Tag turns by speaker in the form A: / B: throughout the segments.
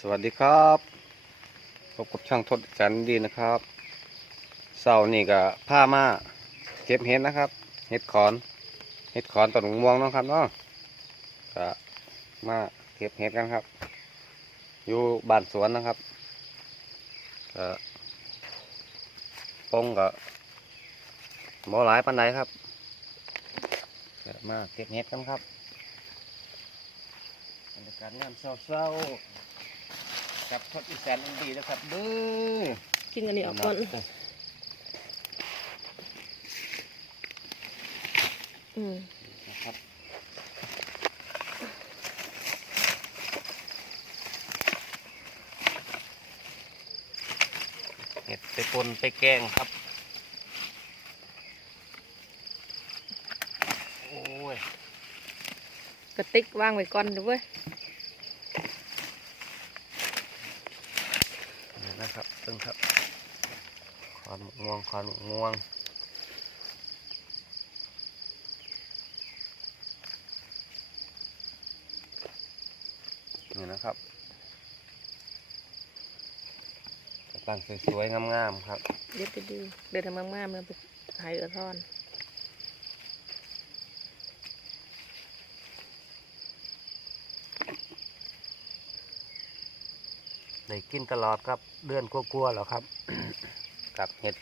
A: สวัสดีครับพบกับช่างทดกันดีนะครับเสานี่ก็ผ้ามาเก็บเห็ดนะครับ เห็ดขอน เห็ดขอนต้นม่วงเนาะครับเนาะก็มาเก็บเห็ดกันครับ อยู่บ้านสวนนะครับก็ปงก็บ่หลายปันไดครับมาเก็บเห็ดกันครับบรรยากาศงานเศร้าๆ กับทดอีสานอันดีนะครับเด้อ
B: กินอันนี้ออกก่อนอืม
A: นะครับเห็ดไปปนไปแกงครับ โอ้ย
B: กระติกวางไว้ก่อนเดูเว้ย
A: นะครับตึงครับขอนมะม่วงขอนมะม่วงนี่นะครับตั้งสวยๆงามๆครับ
B: เดี๋ยวไปดู เดี๋ยวทำมากๆมันไปหายเอือทอน
A: ได้กินตลอดครับเดือนกลัวๆแล้วครับ กับเห็ด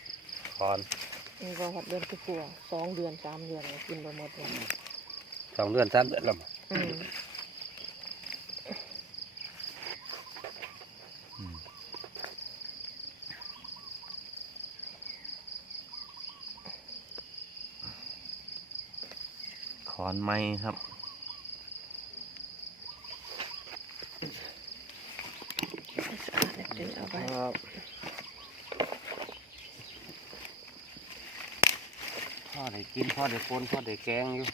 A: คอน
B: มันก็หดเดือนกลัวๆสองเดือนสามเดือนเนี่ยกินไปหมดเลย
A: สองเดือนสามเดือนแล้วมั้ง
B: อืม
A: คอนไม้ครับ
B: ให้สะอาดเดี๋ยวเอาไป
A: ครับพ่อได้กินพ่อได้ปนพ่อได้แกงอยู่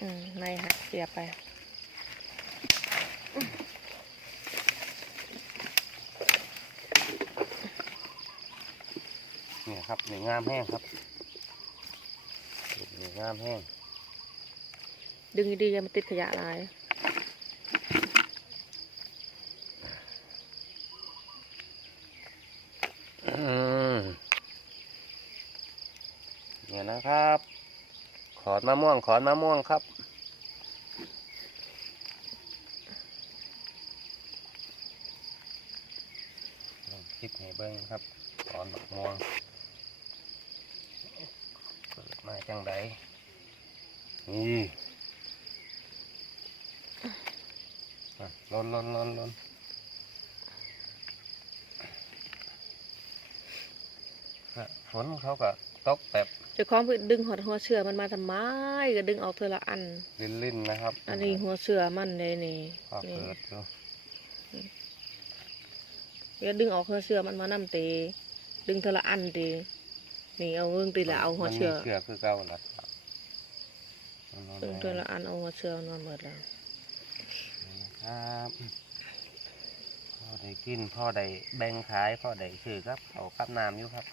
B: อืมในหักเสียไป
A: เนี่ยครับหนึ่งงามแห้งครับหนึ่งงามแห้ง
B: ดึงดีๆอย่ามาติดขยะลาย
A: อืมเนี่ยนะ ครับ ขอนมะม่วง ขอนมะม่วงครับ คิดให้เบิ้งครับตอนบักม่วงเปิดมาจังไดนี่อะลนลนลนลนอะฝนเขาก็ ตกแบบ
B: เจ้าของเพิ่นดึงหอดหัวเชือมันมาทำไมก็ดึงออกเทอละอัน
A: ลิ่นๆนะครับ
B: อันนี้หัวเชือมันเลยนี่
A: พอ
B: นี่
A: เปิดดู
B: ก็ดึงออกหัวเชือมันมานํเตดึงเทอละอันเตนี่เอาเรื่องตีละเอาหัวเชือ
A: มันมีเชือกคือเก่าแล้วครับ
B: ดึงเทอละอันเอาหัวเชือมันมาหมดแล้ว
A: ครับพ่อได้กินพ่อได้แบ่งขายพ่อได้ซื้อครับเขากับน้ำอยู่ครับ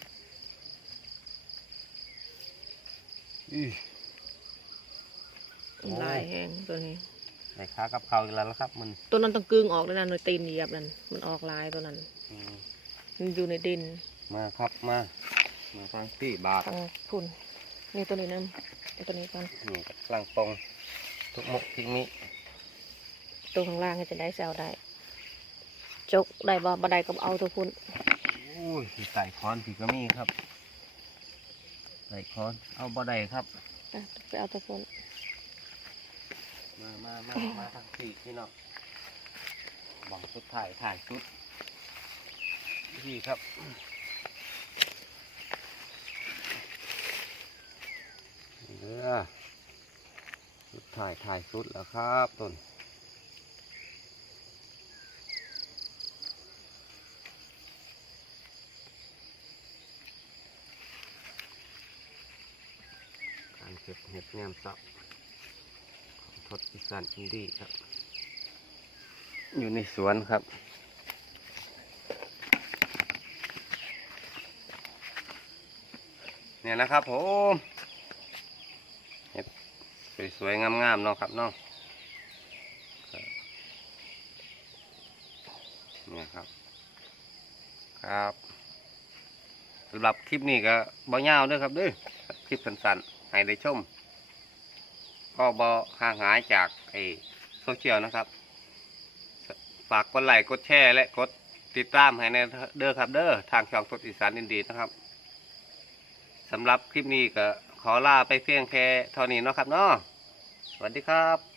A: อื้อ โอ้
B: ลายแห้งตัวนี้
A: ได้ค้ากับเขาวอีกแล้วล่ะครับ มัน
B: ตัวนั้นต้องกึงออกแล้วนะหน่วยตีนเหยียบนั่นมันออกลายตัวนั้น
A: อืม
B: มันอยู่ในดิน
A: มาครับมามาทางที่บาท
B: ทางพุ่นนี่ตัวนี้นะเอาตัวนี้ก่อน
A: นี่กลางปองทุกมุกที่มิ
B: ตัวข้างล่างก็จะได้แซวได้จกได้บ่บ่ได้ก็เอาตัวพุ่น
A: โอ้ยพี่ไก่คอนพี่ก็มีครับ ไก่คอน เอาบ่ได้ครับ
B: อะไปเอาตัวพุ่น
A: มามามามาทางสี่พี่น้องบังสุดถ่ายถ่ายชุดพี่ครับ เด้อสุดถ่ายถ่ายชุดแล้วครับต้น เก็บเห็ดงามสับทดอีสานอินดี้ครับ อยู่ในสวนครับเนี่ยนะครับผมเห็ดสวยๆงามๆเนาะครับเนาะเนี่ยครับ ครับสำหรับคลิปนี้ก็บ่ยาวด้วยครับด้วยคลิปสั้นๆ ให้ได้ชมก็บอห่างหายจากไอ้โซเชียลนะครับ ฝากกดไลค์กดแชร์และกดติดตามให้ในเด้อครับเด้อทางช่องสดอีสานอินดีนะครับสำหรับคลิปนี้ก็ขอลาไปเพียงแค่เท่านี้เนาะครับเนาะสวัสดีครับ